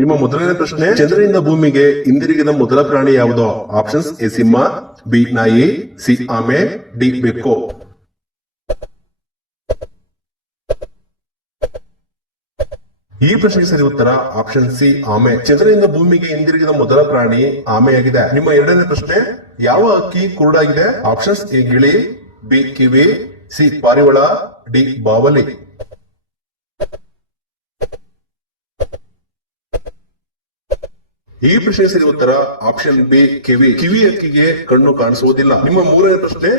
ನಿಮ್ಮ ಮೊದಲನೇ ಪ್ರಶ್ನೆ, ಚಂದ್ರನಿಂದ ಭೂಮಿಗೆ ಹಿಂದಿರುಗಿದ ಮೊದಲ ಪ್ರಾಣಿ ಯಾವುದು? ಆಪ್ಷನ್ಸ್: ಎ ಸಿಂಹ, ಬಿ ನಾಯಿ, ಸಿ ಆಮೆ, ಡಿ ಬೆಕ್ಕು. ಈ ಪ್ರಶ್ನೆಗೆ ಸರಿ ಉತ್ತರ ಆಪ್ಷನ್ ಸಿ ಆಮೆ. ಚಂದ್ರನಿಂದ ಭೂಮಿಗೆ ಹಿಂದಿರುಗಿದ ಮೊದಲ ಪ್ರಾಣಿ ಆಮೆಯಾಗಿದೆ. ನಿಮ್ಮ ಎರಡನೇ ಪ್ರಶ್ನೆ, ಯಾವ ಅಕ್ಕಿ ಕುರುಡಾಗಿದೆ? ಆಪ್ಷನ್ಸ್: ಎ ಗಿಳಿ, ಬಿ ಕಿವಿ, ಸಿ ಪಾರಿವಾಳ, ಡಿ ಬಾವಲಿ. ಈ ಪ್ರಶ್ನೆ ಸರಿ ಉತ್ತರ ಆಪ್ಷನ್ ಬಿ ಕಿವಿ. ಕಿವಿ ಅಕ್ಕಿಗೆ ಕಣ್ಣು ಕಾಣಿಸುವುದಿಲ್ಲ. ನಿಮ್ಮ ಮೂರನೇ ಪ್ರಶ್ನೆ,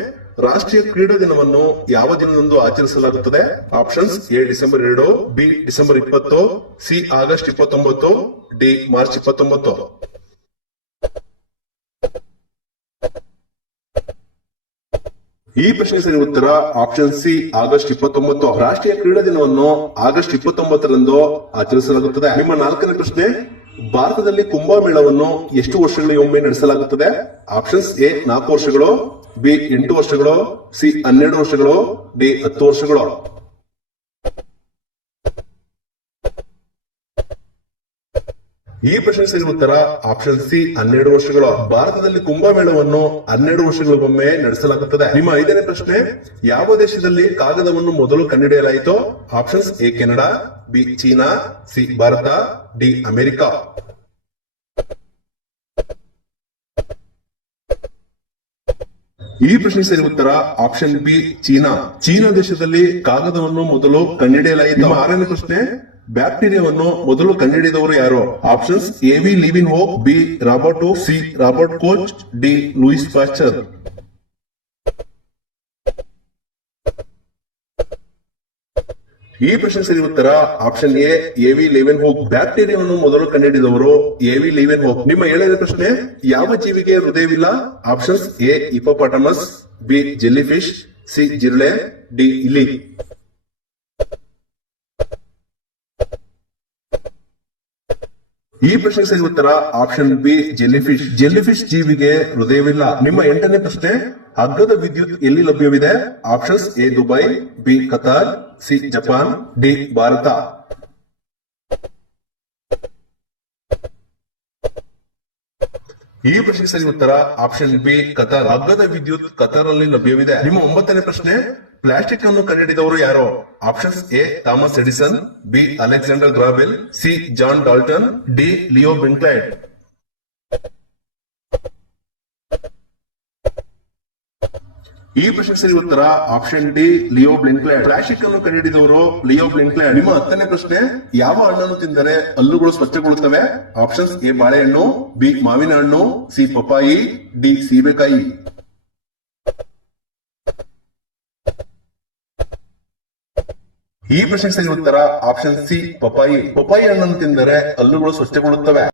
ರಾಷ್ಟ್ರೀಯ ಕ್ರೀಡಾ ದಿನವನ್ನು ಯಾವ ದಿನದಂದು ಆಚರಿಸಲಾಗುತ್ತದೆ? Options: A December 2, B December 20, C August 29, D March 29. ಈ ಪ್ರಶ್ನೆ ಸರಿ ಉತ್ತರ ಆಪ್ಷನ್ ಸಿ ಆಗಸ್ಟ್ 29. ರಾಷ್ಟ್ರೀಯ ಕ್ರೀಡಾ ದಿನವನ್ನು ಆಗಸ್ಟ್ 29ರಂದು ಆಚರಿಸಲಾಗುತ್ತದೆ. ನಿಮ್ಮ ನಾಲ್ಕನೇ ಪ್ರಶ್ನೆ, ಭಾರತದಲ್ಲಿ ಕುಂಭಮೇಳವನ್ನು ಎಷ್ಟು ವರ್ಷಗಳಿಗೊಮ್ಮೆ ನಡೆಸಲಾಗುತ್ತದೆ? ಆಪ್ಷನ್ಸ್: ಎ 4 ವರ್ಷಗಳು, ಬಿ 8 ವರ್ಷಗಳು, ಸಿ 12 ವರ್ಷಗಳು, ಡಿ 10 ವರ್ಷಗಳು. ಈ ಪ್ರಶ್ನೆ ಸರಿ ಉತ್ತರ ಆಪ್ಷನ್ ಸಿ 12 ವರ್ಷಗಳು. ಭಾರತದಲ್ಲಿ ಕುಂಭಮೇಳವನ್ನು 12 ವರ್ಷಗಳಿಗೊಮ್ಮೆ ನಡೆಸಲಾಗುತ್ತದೆ. ನಿಮ್ಮ ಐದನೇ ಪ್ರಶ್ನೆ, ಯಾವ ದೇಶದಲ್ಲಿ ಕಾಗದವನ್ನು ಮೊದಲು ಕಂಡುಹಿಡಿಯಲಾಯಿತು? Options: A Canada, B China, C Bharat, D America. ಈ ಪ್ರಶ್ನೆ ಸರಿ ಉತ್ತರ ಆಪ್ಷನ್ ಬಿ ಚೀನಾ. ಚೀನಾ ದೇಶದಲ್ಲಿ ಕಾಗದವನ್ನು ಮೊದಲು ಕಂಡುಹಿಡಿಯಲಾಯಿತು. ನಿಮ್ಮ ಆರನೇ ಪ್ರಶ್ನೆ, ಬ್ಯಾಕ್ಟೀರಿಯಾವನ್ನು ಮೊದಲು ಕಂಡುಹಿಡಿದವರು ಯಾರು? Options: A V Leeuwenhoek, B Robert Hooke, C Robert Koch, D Louis Pasteur. ಈ ಪ್ರಶ್ನೆ ಸರಿ ಉತ್ತರ option A V Leeuwenhoek. ಬ್ಯಾಕ್ಟೀರಿಯಾವನ್ನು ಮೊದಲು ಕಂಡುಹಿಡಿದವರು ಎ ವಿ ಲಿವಿನ್ ಹೋಪ್. ನಿಮ್ಮ ಏಳನೇ ಪ್ರಶ್ನೆ, ಯಾವ ಜೀವಿಗೆ ಹೃದಯವಿಲ್ಲ? Options: A hippopotamus, B jellyfish, C ಜಿರಳೆ, ಡಿ ಇಲಿ. ಈ ಪ್ರಶ್ನೆ ಸರಿ ಉತ್ತರ ಆಪ್ಷನ್ ಬಿ ಜೆಲ್ಲಿಫಿಶ್. ಜೆಲ್ಲಿಫಿಶ್ ಜೀವಿಗೆ ಹೃದಯವಿಲ್ಲ. ನಿಮ್ಮ ಎಂಟನೇ ಪ್ರಶ್ನೆ, ಅಗ್ಗದ ವಿದ್ಯುತ್ ಎಲ್ಲಿ ಲಭ್ಯವಿದೆ? Options: A Dubai, B Qatar, C Japan, D Bharat. ಈ ಪ್ರಶ್ನೆ ಸರಿ ಉತ್ತರ ಆಪ್ಷನ್ ಬಿ ಕತಾರ್. ಅಗ್ಗದ ವಿದ್ಯುತ್ ಕತಾರ್ ಅಲ್ಲಿ ಲಭ್ಯವಿದೆ. ನಿಮ್ಮ ಒಂಬತ್ತನೇ ಪ್ರಶ್ನೆ, ಪ್ಲಾಸ್ಟಿಕ್ ಅನ್ನು ಕಂಡುಹಿಡಿದವರು ಯಾರು? Options: A Thomas Edison, B Alexander Graham Bell, C John Dalton, D Leo Baekeland. ಈ ಪ್ರಶ್ನೆ ಸರಿ ಉತ್ತರ option D Leo Baekeland. Plastic ಅನ್ನು ಕಂಡುಹಿಡಿದವರು ಲಿಯೋ ಬ್ಲಿಂಕ್ಲೈಡ್. ನಿಮ್ಮ ಹತ್ತನೇ ಪ್ರಶ್ನೆ, ಯಾವ ಹಣ್ಣನ್ನು ತಿಂದರೆ ಹಲ್ಲುಗಳು ಸ್ವಚ್ಛಗೊಳ್ಳುತ್ತವೆ? ಆಪ್ಷನ್ಸ್: ಎ ಬಾಳೆಹಣ್ಣು, ಬಿ ಮಾವಿನ ಹಣ್ಣು, ಸಿ ಪಪಾಯಿ, ಡಿ ಸೀಬೆಕಾಯಿ. ಈ ಪ್ರಶ್ನೆ ಸರಿ ಉತ್ತರ ಆಪ್ಷನ್ ಸಿ ಪಪಾಯಿ. ಪಪಾಯಿ ಹಣ್ಣನ್ನು ತಿಂದರೆ ಹಲ್ಲುಗಳು ಸ್ವಚ್ಛಗೊಳ್ಳುತ್ತವೆ.